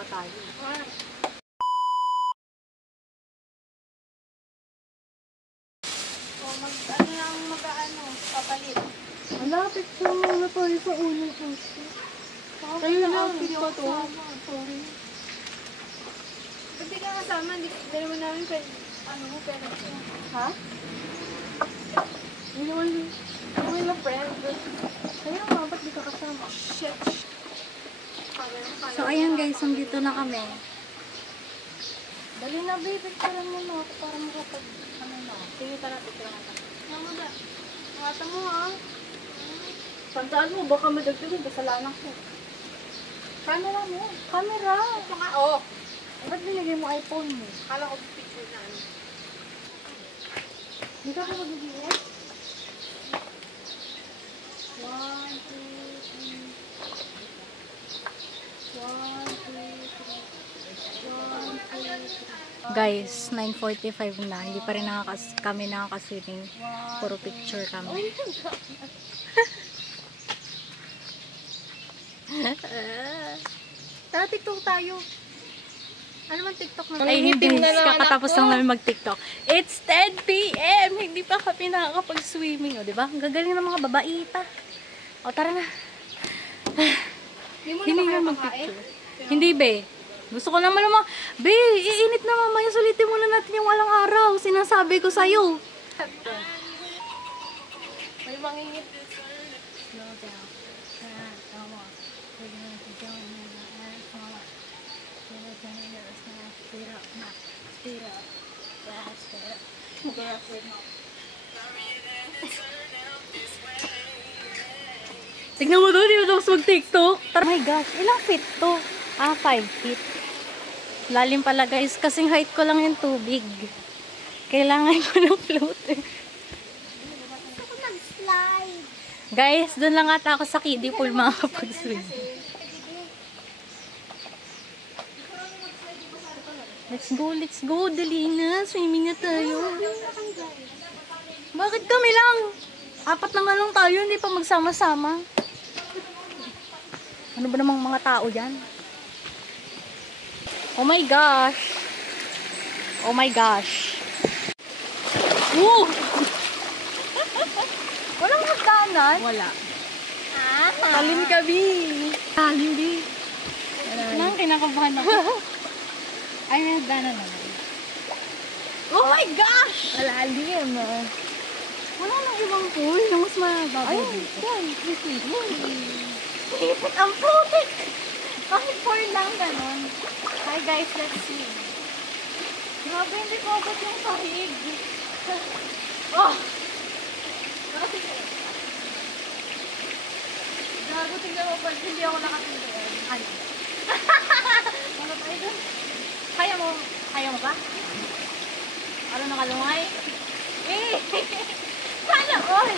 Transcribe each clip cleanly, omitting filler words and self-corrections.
pa tayo. Ano lang papalit. Malapit sa mga tayo sa unang posto. Tayo lang, hindi ko to. Sorry. Ba't di ka kasama? Hindi naman namin pwede, pwede. Ha? Hindi naman lang friend. Kaya nga, ba't di ka kasama? Shit. So, ayan guys, dito na kami. Dali na, babe. Picturean mo na ako para makapag... Sige, tara, picture na tayo. Mama ba? Nakata mo ha? Tandaan mo, baka madagdagan kasalanan ko. Camera mo. Camera. Ito nga, oh. Ba't nilagay mo iPhone mo? Kala ko picture na ano. Hindi ka pa mag-ibigay? 1, 2, 3. 1, 2, 3. Guys, 9:45 na. Hindi pa rin kami nakakaswimming. Puro picture kami. Tara, TikTok tayo. Ano man TikTok na? Ay, hindi. Kakatapos lang namin mag-TikTok. It's 10 PM! Hindi pa kami nakakapag-swimming. O, diba? Ang gagaling ng mga babaita. O, tara na. Hindi nga mag-picture. Hindi, be. Gusto ko naman naman. Be, iinit na mamaya. Sulitin muna natin yung walang araw. Sinasabi ko sa'yo. May mangingit. Slow down. Come on. We're going to go in the air. Come on. Speed up. Speed up. Speed up. Tignan mo doon, hindi mo tapos mag-TikTok. Oh my gosh, ilang feet to? 5 feet. Lalim pala guys, kasing height ko lang yung tubig. Kailangan ko ng floater. Gusto ko mag-slide. Guys, doon lang ata ako sa kiddie pool makakapag-swim. Let's go, dali na. Swimming na tayo. Bakit kami lang? 4 na nga lang tayo, hindi pa magsama-sama. Ano ba namang mga tao dyan? Oh my gosh. Oh my gosh. Woo! Walang hagdanan? Wala. Talim ka, Bi. Talim, Bi. Walang kinakabahan ako. Ay, may hagdanan naman. Oh my gosh! Malalim ah. Wala nang ibang pool na mas mababaw dito. Yan. Ipit ang putik! Kahit 4 lang ganon. Hi guys, let's see. Grabe, hindi ko abot yung sahig. Oh! Gago, tingnan mo pa. Hindi ako nakatingin. Ano? Ano tayo dun? Kaya mo ba? Ano nakalungay? Eh! Sana all!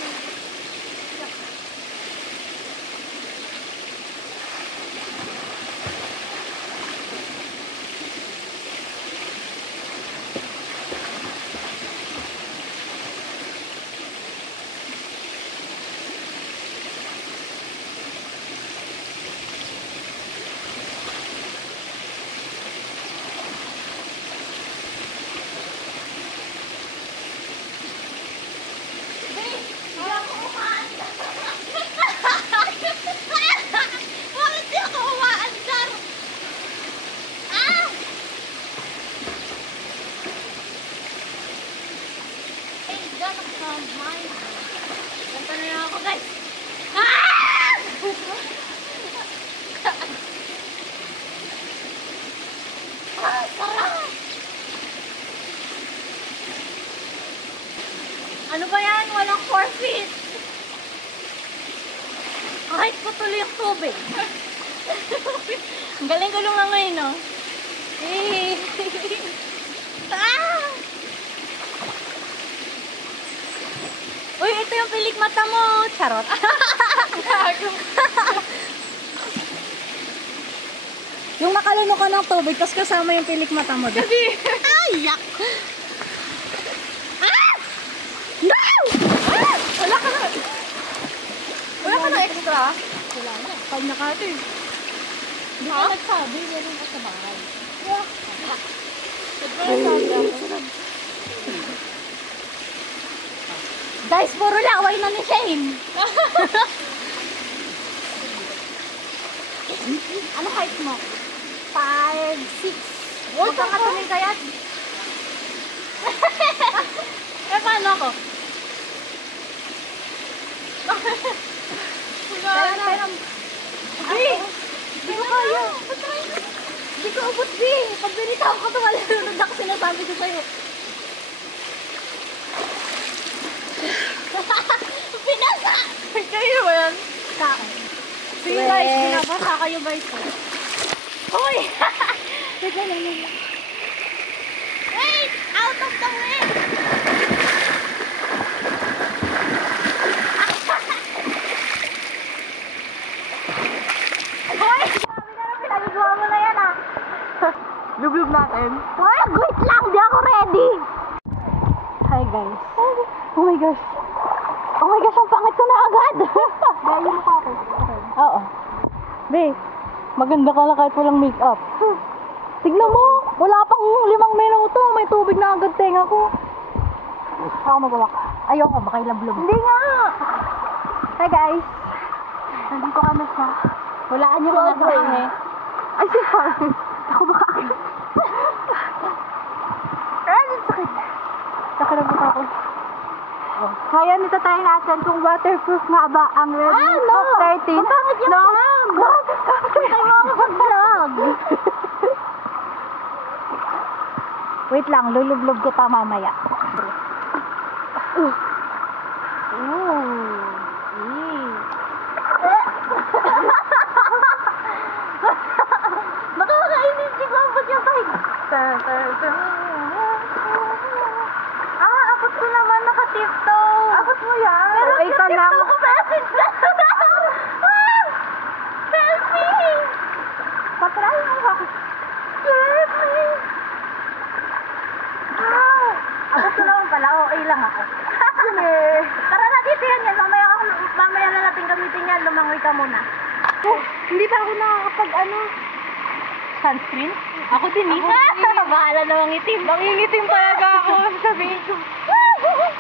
Ganta na lang ako, guys. Ah! Ano ba yan? Walang 4 feet. Kahit patuloy yung tubig. Ang galing ko nga ngayon, no? Eh. Ah! Uy, ito yung pilik mata mo. Charot. Yung nakalunok ka ng tubig, tapos kasama yung pilik mata mo. Ay, yak! Ah! No! Ah! Wala ka na. Wala ka na extra? Wala na. Pag nakati. Hindi ka nagsabi, ganun ka sa bahay. Guys, puro laway na ni Shane. Ano height mo? 5'6". Huwag kang katuloy kaya. Eh, paano ako? Pero, hindi ko kaya. Hindi ko ubot, B. Pag binitaw ko ito, malunod ako sinasabi ko sa'yo. Pinasa! Kayo ba yan? Sa akin. Sige guys, binabasa kayo guys. Hoy! Wait lang. Wait! Out of the way! Hoy! Sabi na lang, pinagagawa mo na yan ah. Lublub natin. Wait lang, di ako ready. Hi guys. Oh my gosh. Oh my gosh, ang pangit ko na agad. Dahil mo ka ako. Okay. Oo. Babe, maganda ka lang kahit walang makeup. Tignan mo, wala pang 5 minuto. May tubig na agad tenga ko. Ako magwawak. Ayoko, baka ilablog. Hindi nga. Hi guys. Nandito kami sa... Walaan niyo mga sa eh. Ay, sorry. Ako baka akin. Ay, sakit. Sakit na buka ko. Kaya nito tayo natin kung waterproof nga ba ang Redmi Note 13. Ang pangit yung vlog! Bakit tayo mga vlog? Wait lang, lulublog ko ta mamaya. Nakakainis si Bambot yung sahig. Abot ko naman, naka-tiptoe. Abot mo yan? Pero yung tiptoe ko message na. Selfie! Patry mo ba? Selfie! Abot ko naman pala, okay lang ako. Tara na, dito yan. Mamaya na natin gamitin yan. Lumangoy ka muna. Hindi pa ako nakakapag sunscreen? Ako din eh. Bahala namang itim. Mangingitim talaga ako. Sabihin ko.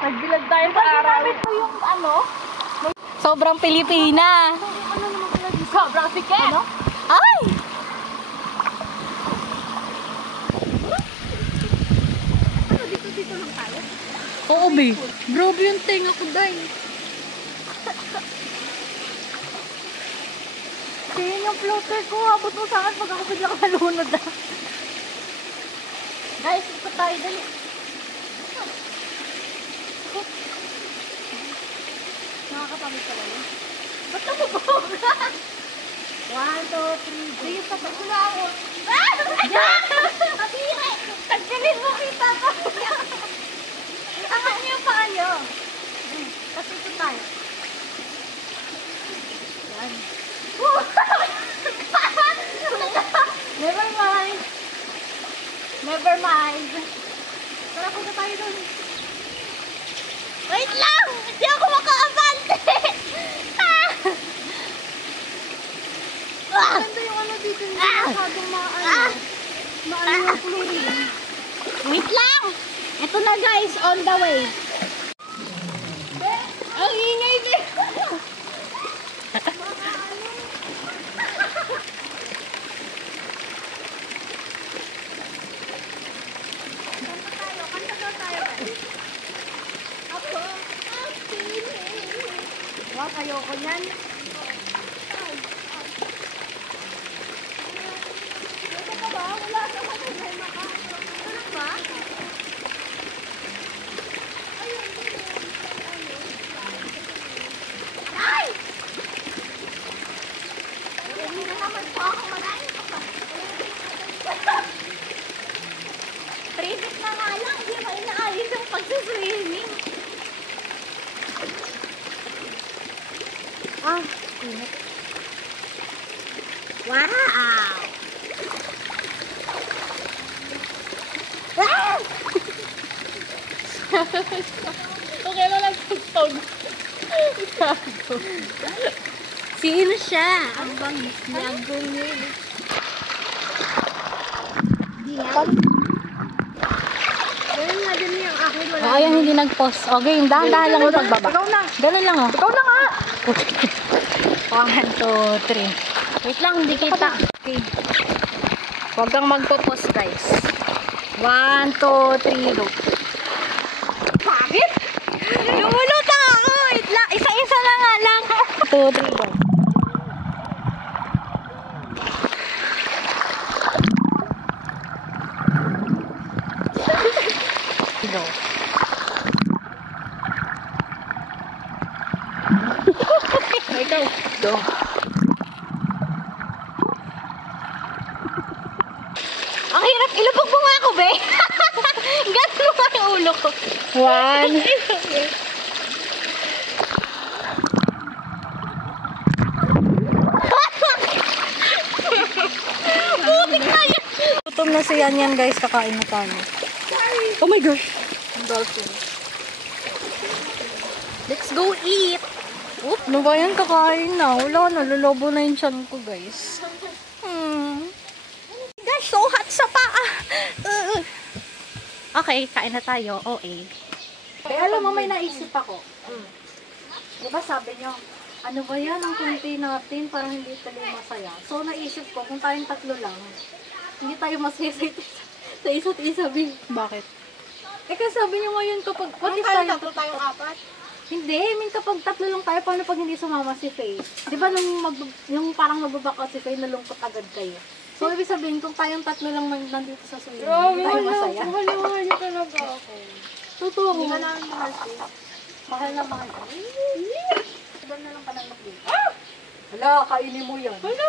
Nagbilag tayo sa araw. Pag-gamit mo yung sobrang Pilipina. Sobrang siket. Ay! Dito lang tayo. Oo, be. Grabe yung tenga ko, day. Tingin yung floater ko. Abot mo sa akin pag ako biglang malunod na. Guys, ikot tayo dali. Nakakapamit ka ba yun? Ba't namubog? 1, 2, 3, go. Sige, tapos ko na ako. Matire! Tagpilin mo kita pa. Angat niyo pa kayo. Kasi ito tayo. Yan. Never mind. Never mind. Tara, punta tayo doon. Wait lang! Hindi ako makaabante! Ganda yung dito. Hindi masyadong maano yung chlorine. Wait lang! Ito na guys, on the way. Ang ingay din. Wag, ayoko niyan. Ito ka ba? Wala ka ba? Ano ba? Ay! Hindi na naman po ako malayo pa. 3 feet na nga lang, hindi pa inaayos yung pagsuswimming. Init. Wow! Ah! Okay lang lang tugtog. Sino siya? Ang bangis niya. Ang gungil. Oh, ayan, hindi nag-pause. Okay, dahan-dahan lang yung pagbaba. Ikaw na. Ganun lang, oh. Ikaw na nga. 1, 2, 3. Wait lang, hindi kita. Okay. Huwag kang magpo-pause, guys. 1, 2, 3, go. Bakit? Lumulutang ako! Wait lang, isa-isa na nga lang. 2, 3, go. Go. Ikaw. Go. Ang hirap, ilubog mo nga ako, be. Ganun mo nga yung ulo ko. 1. Putik na yan. Gutom na si Yan, guys. Kakain na tayo. Oh my gosh. Dolphin. Let's go eat. Oop, Ano ba yan? Kakain na. Wala na. Lulubo na yung tiyan ko, guys. Guys, so hot sa paa. Okay, kain na tayo. OA. Kaya alam mo, may naisip ako. Diba sabi nyo, ano ba yan ang kunti natin para hindi tayo masaya? So naisip ko, kung tayong tatlo lang, hindi tayo masaya sa isa't isa, Bing. Bakit? Eh kasi sabi nyo ngayon kapag, what if Tatlo tayong apat. Hindi, I mean kapag tatlo lang tayo, paano pag hindi sumama si Faye? Di ba yung parang magbaback out si Faye, nalungkot agad kayo? So ibig sabihin, kung tayong tatlo lang nandito sa suyo, hindi tayo masaya. Mahal niyo talaga ako. Totoo. Hindi ka namin mahal ko. Mahal na mahal ka. Doon na lang panang mag-date. Hala, kainin mo yan. Ano?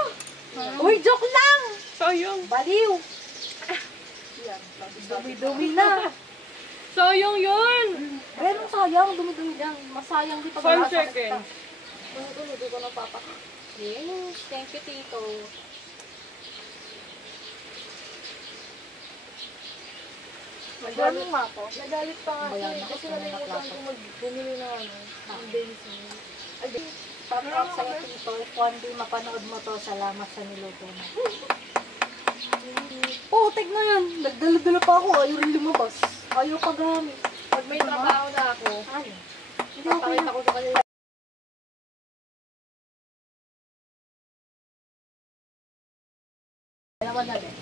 Uy, joke lang! Sayang. Baliw! Yan, dumi-dumi na. Sayang yun. Eh, anong sayang? Dumi-dumi dyan. Masayang di pag 5 nakasakit seconds. ka. Hindi ko nang papa. Yes, thank you, Tito. Nagalit nga ako. Nagalit pa nga siya Bayan eh, ako kasi sa mga nalimutan plato. ko bumili ng ano, ng daily meal. Shout out sa'yo, Tito. If one day mapanood mo to, salamat sa niluto mo. Oh, tig na yan. Nagdala-dala pa ako. Ayaw rin lumabas. Ayaw pa gamit. Pag may trabaho na ako, Ay. Hindi ako papakita ko sa kanila. Dalawa na rin.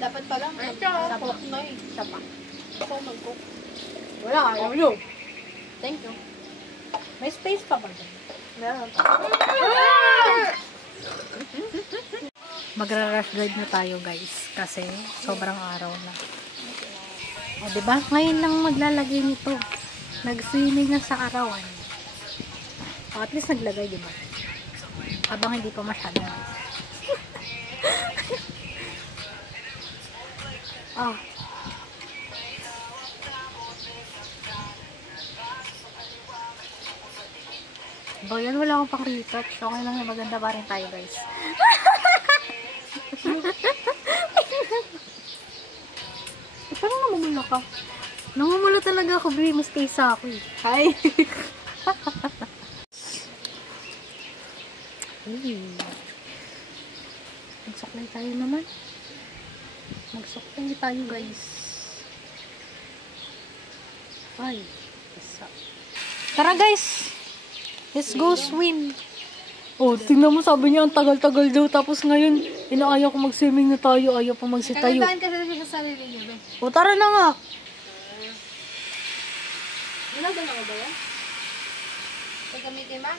Dapat pala, Sa cook na eh. Isa pa. Ako mag-cook. Wala, ayaw nyo. Thank you. May space pa ba dyan? Meron. Magra-rush guide na tayo, guys. Kasi sobrang araw na. O, diba? Ngayon lang maglalagay nito. Nag-swimming na sa arawan. O, at least naglagay, diba? Habang hindi pa masyadong ah. Ba yan, wala akong pang retouch. Okay lang na maganda pa rin tayo, guys. Parang namumula ka. Namumula talaga ako, babe. Mas kaysa ako, eh. Hi. Magsuklay tayo naman. Magsuklay tayo, guys. Ay, isa. Tara, guys. Let's go swim. Oh, tingnan mo, sabi niya ang tagal-tagal daw. Tapos ngayon, inaayaw ko mag-swimming na tayo. Ayaw pa magsitayo. Kagandahan kasi sa sarili niyo, be. O, tara na nga. Nilagyan ako ba yan? Pagamitin ba?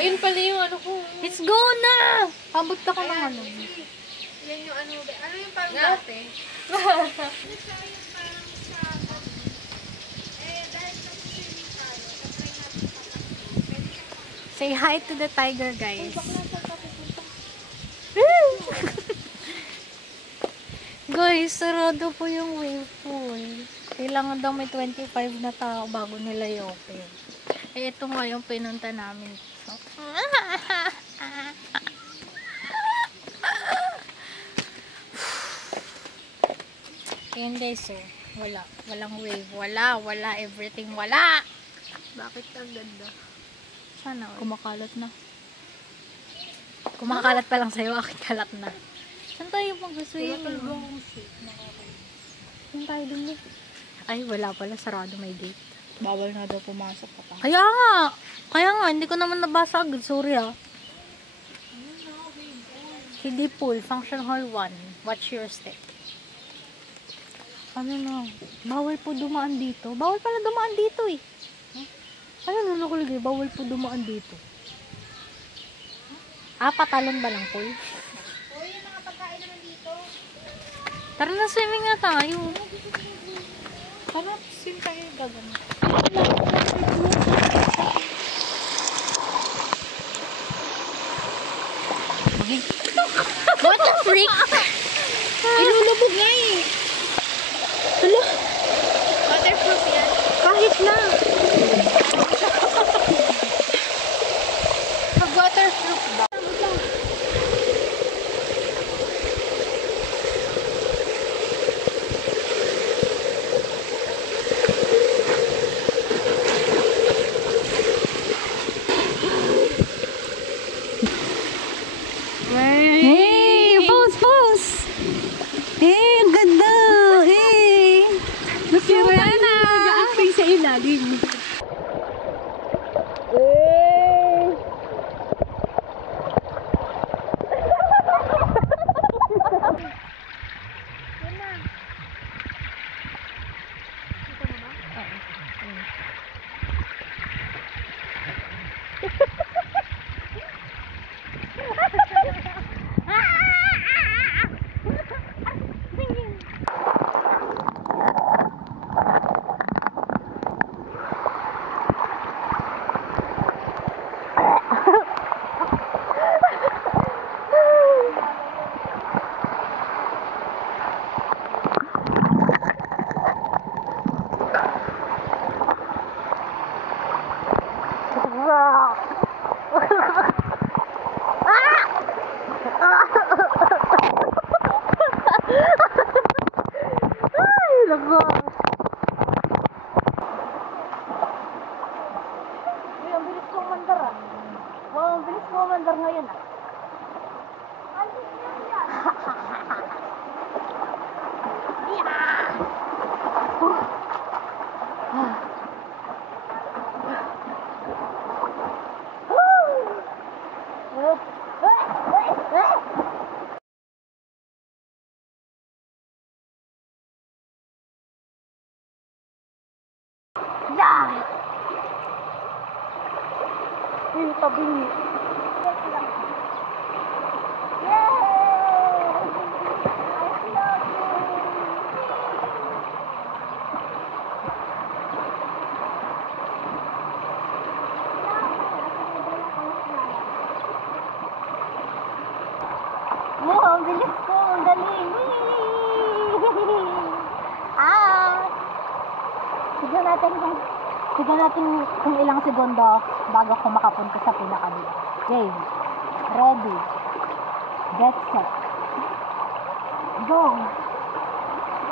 Ayun pala yung ano ko. Let's go na! Pabot ka ng ano. Yan yung ano, be. Ano yung parang dati? Say hi to the tiger, guys. Guys, sarado po yung wave pool. Kailangan daw may 25 na tao bago nila i-open. Eh, ito nga yung pinunta namin. So, ayan guys, so, wala. Walang wave. Wala. Everything wala. Bakit ang ganda? Sana all. Kumakalat na. Kumakalat pa lang sa'yo, aking kalat na. Saan tayo mag-swim? Saan tayo dun eh? Ay, wala pala. Sarado may gate. Bawal nga daw pumasok pa pa. Kaya nga, hindi ko naman nabasa agad. Sorry ah. Kiddie Pool, Function Hall 1. Watch your step. Ano na? Bawal po dumaan dito. Bawal pala dumaan dito eh. Ano nakulagay? Bawal po dumaan dito. Patalon ba lang pool? Uy, yung mga pagkain naman dito. Tara na, swimming na tayo. Tara, swim tayo gagawin. What the freak? Inulubog nga eh. Hala, Waterproof yan. kahit na. Pag-waterproof ba? Hey, pose! Hey, ang ganda! Hey! Nasira na! Mag-a-acting sa ilalim. Ay, labo. Uy, ang bilis kong mandar ah. Oo, ang bilis kong mandar ngayon ah. Yeah! Yung tabing. Wow, ang bilis ko. Ang galing. Tignan natin kung ilang segundo bago ako makapunta sa pinakabila. Game. Ready. Get set. Go.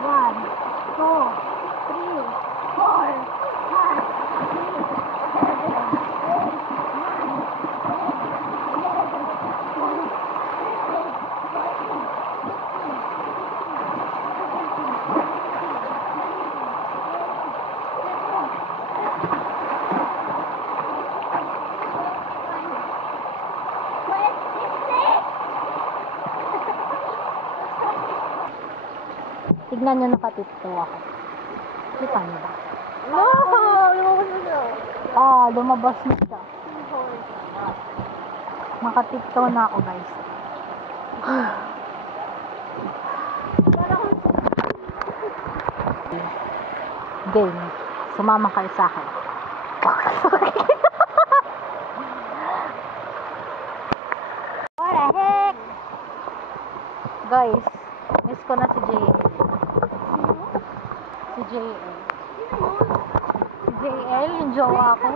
1, 2, 3, 4, 5. Tignan nyo, nakatito ako. Kita nyo ba? No! Lumabas na siya. Lumabas na siya. Nakatito na ako, guys. Game. Sumama kayo sa akin. What the heck? Guys, miss ko na si JL. Si JL. Si JL, yung jowa ko.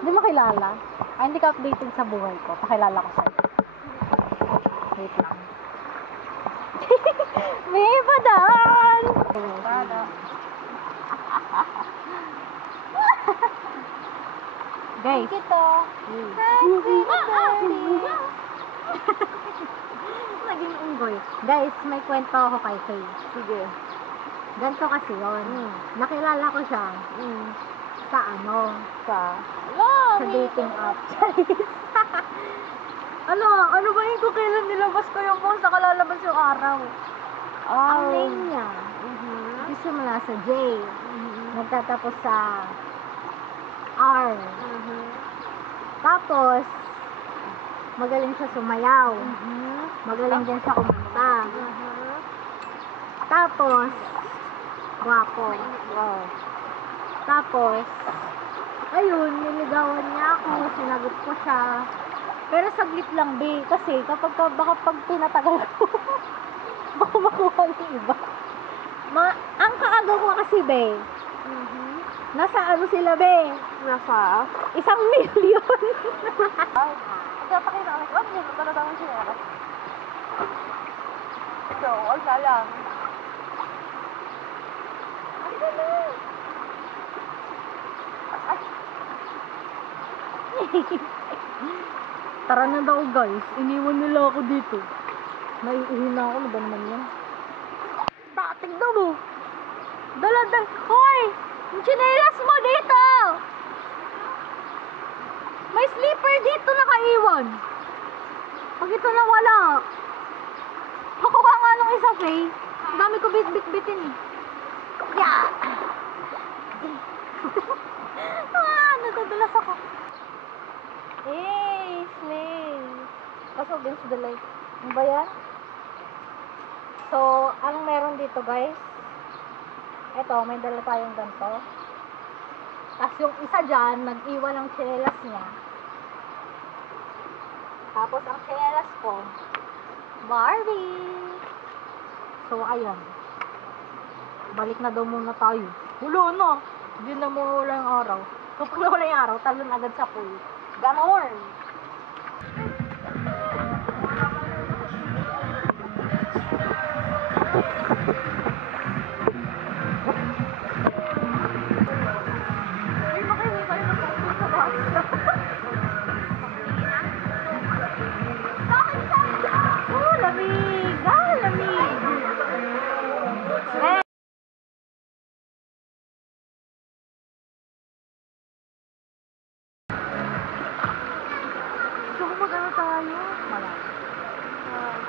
Hindi mo kilala? Hindi ka updated sa buhay ko. Pakilala ko sa'yo. Wait lang. May badan! Guys. Ito. Naging unggoy. Guys, may kwento ako kay Faye. Sige. Ganito kasi yun. Nakilala ko siya sa sa dating app. ano ba yun kung kailan nilabas ko yung post, nakalalabas yung araw. Ang name niya, simula sa J, nagtatapos sa R. Tapos, magaling siya sumayaw. Magaling din siya kumanta. Tapos, gwapo. Tapos, ayun, niligawan niya ako, sinagot ko siya. Pero saglit lang, be. Kasi kapag baka pag pinatagal ko, baka makuha ng iba. Ang kaagaw ko kasi, be. Nasa ano sila, be? Nasa? 1 million. Pagkapakita ko, ano yun? Talagang siya. So, wala lang. Tara na daw, guys. Iniwan nila ako dito. Naiihina ako. Ano ba naman yan? Tignan mo. Dala. Hoy! Yung tsinelas mo dito! May slipper dito nakaiwan. Pag ito nawala. Pakuha nga nung isa, Faye. Ang dami ko bit-bit-bitin eh. Yeah! Nagdadulas ako. Hey, Slay. Pass against the light. Ano ba yan? So, anong meron dito, guys? Eto, may dala tayong ganito. Tapos yung isa dyan, nag-iwan ng tsinelas niya. Tapos ang tsinelas ko, Barbie. So, ayan. Balik na daw muna tayo. Hulo na. Hindi na mawala yung araw. So, pag nawala yung araw, talon agad sa pool. Ganon!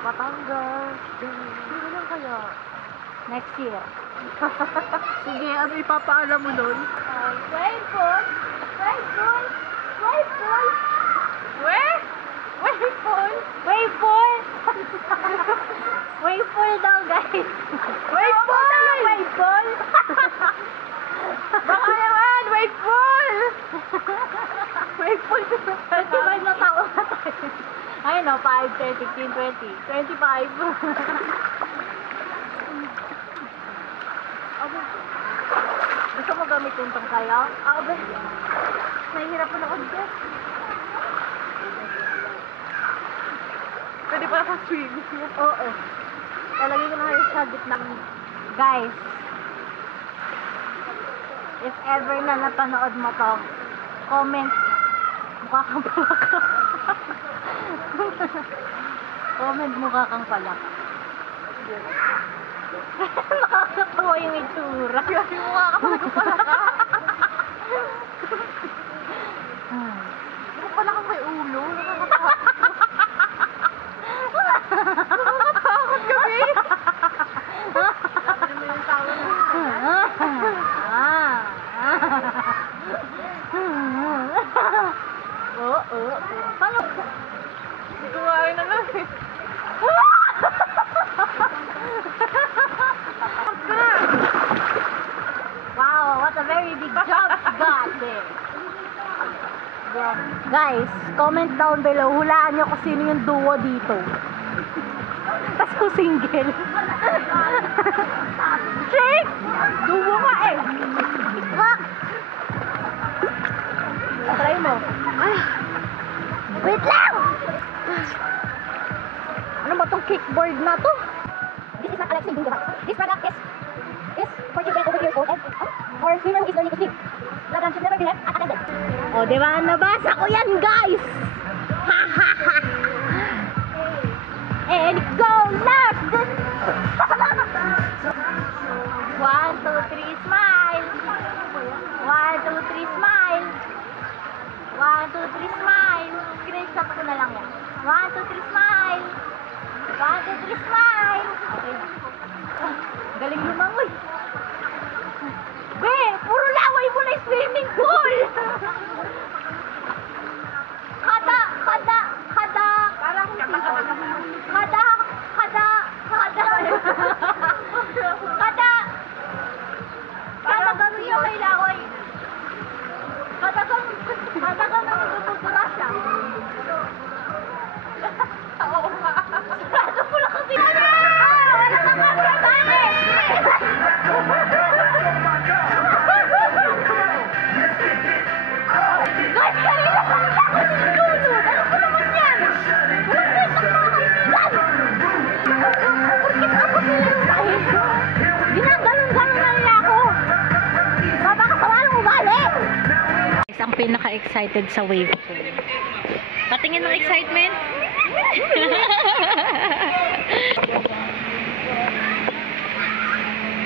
Batangas. Hindi lang kaya. Next year. Sige, ano ipapaalam mo doon? Waypool! Waypool! Waypool! Where? Waypool! Waypool! Waypool daw, guys. Waypool! Waypool! Baka naman, Waypool! Waypool! 25 na tao na tayo. Ay no, 5, 10, 15, 20, 25. Gusto mo gamitin itong kaya? Abe, nahihirapan ako dito. Pwede pala sa swing. Oo. Talagay ko na kayo sa gitna. Guys, if ever na napanood mo to, comment, mukha kang palaka. Comment, mukha kang palaka. Nakakatawa yung itsura. Kasi mukha ka pala kung palaka. Mukha pala kang may ulo. Nakakatakot kami. Ano yung tawa na? Oo. Paano? Hindi ko kaya na lang eh. Wow, what a very big job you got there. Guys, comment down below. Hulaan nyo kung sino yung duo dito. Tapos yung single. Shake! Duo ka eh. Try mo. Wait lang! Ano ba tong kickboard na to? This is not Alex singing device. This product is for children over years old and for female who is learning to swim. Lagan should never be left unattended. O, di ba? Nabasa ko yan, guys! Ha ha ha! And go left! 1, naka-excited sa wave pool. Patingin ng excitement.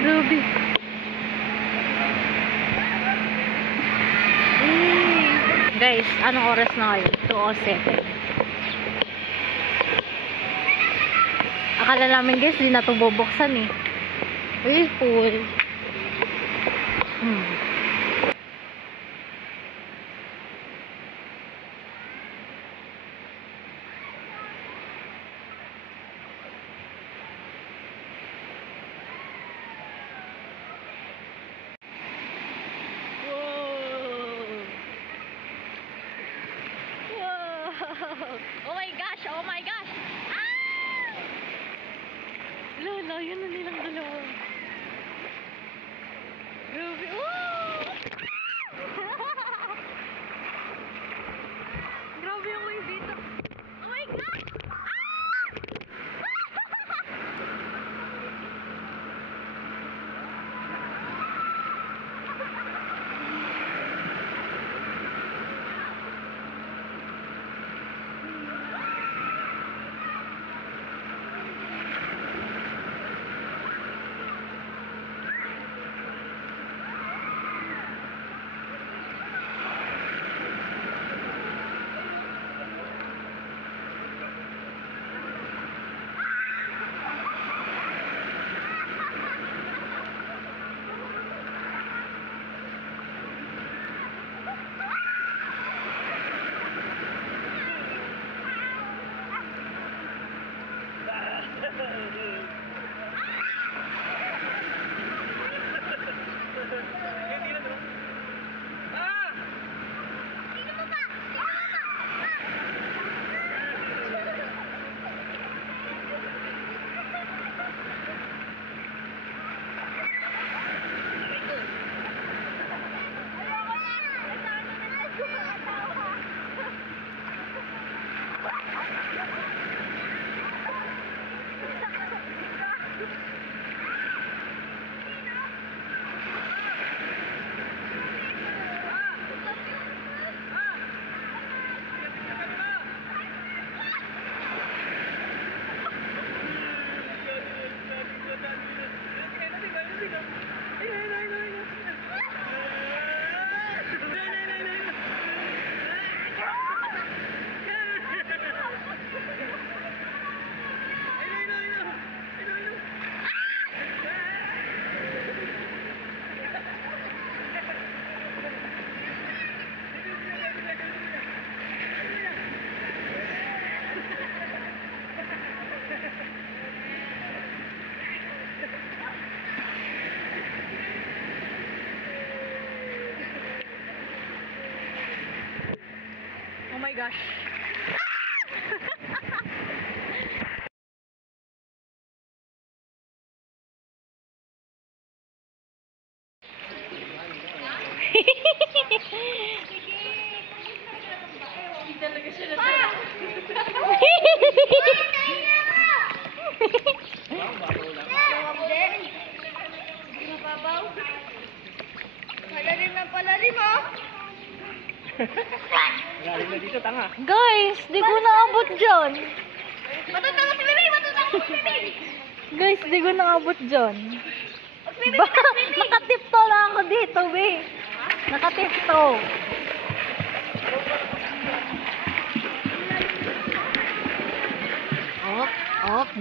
Ruby. Guys, anong oras na ngayon? 2:07. Akala namin guys, di na ito bubuksan eh. Wave pool. Oh my gosh! Oh my gosh! Ah! Lala, yun na nilang dalawa. Grabe. Grabe yung wave dito. Oh my gosh! Oh my gosh. Talaga siya na. Palalim na palalim oh. Galing na dito, tanga. Guys, di ko naabot dyan. Matutulog si Bibi! Matutulog si Bibi! Guys, di ko naabot dyan. Ba, nakatipto lang ako dito, be. Nakatipto.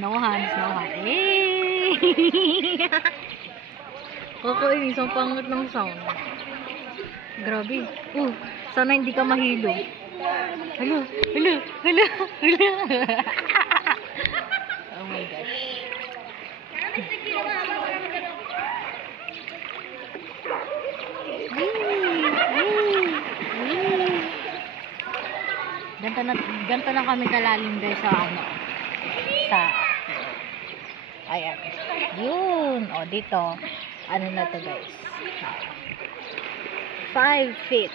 No hands, no hands. Hey! Kakainis, ang pangit ng sound. Grabe. Sana hindi ka mahilo. Hala. Oh my gosh. Ganto na kami kalalim guys sa ano. Ayan. Yun. O, dito. Ano na to guys? 5 feet.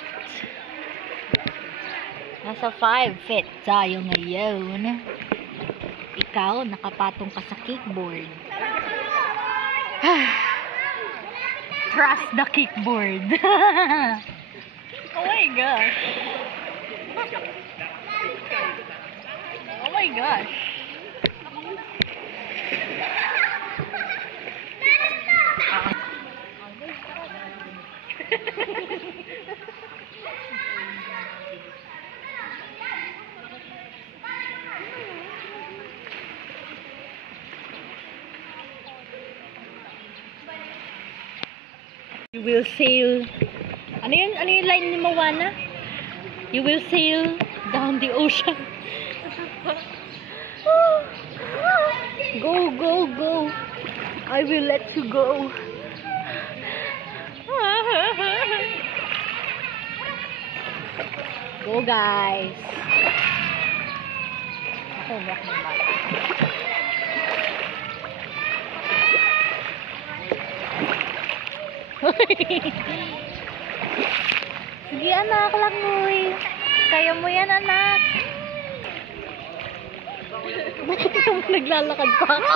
Nasa 5 feet tayo ngayon. Ikaw, nakapatong ka sa kickboard. Trust the kickboard. Oh my gosh. Oh my gosh. You will sail. Ano yun? Ano yung line ni Moana? You will sail down the ocean. Go, go, go. I will let you go. Go, guys. Ako, umiyak na yung bata. Sige, anak lang mo eh. Kaya mo yan, anak. Bakit naman naglalakad pa ako?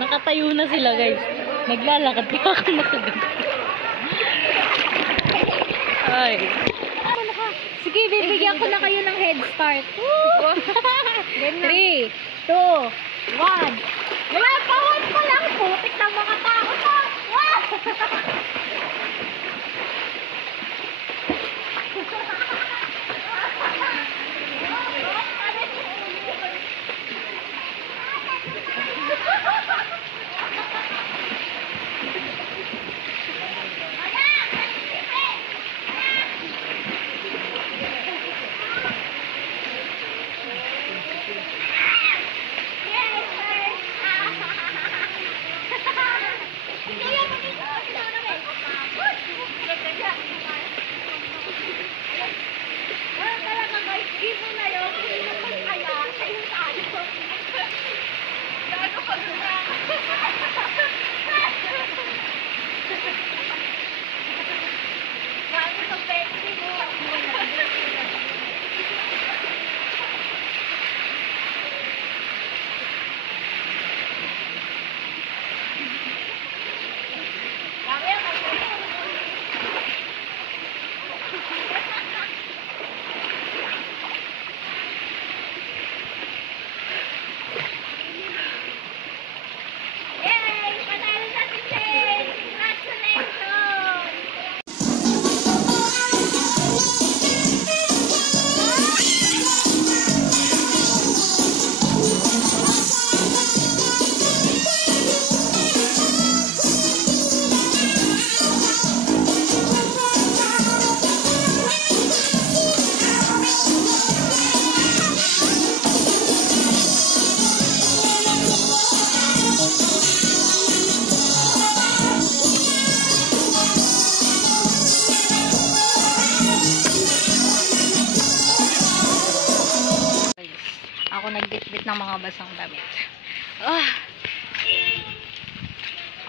Nakatayo na sila, guys. Naglalakad pa ako nakaganto. Ay. Sige, bibigyan ko na kayo ng head start. 3, 2, 1. Wala pa, 1 pa lang. Putik na mga tao to. Ako nagbitbit ng mga basang damit.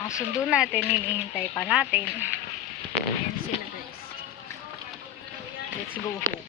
Ang sundo natin, hinihintay pa natin. Ayan sila, guys. Let's go home.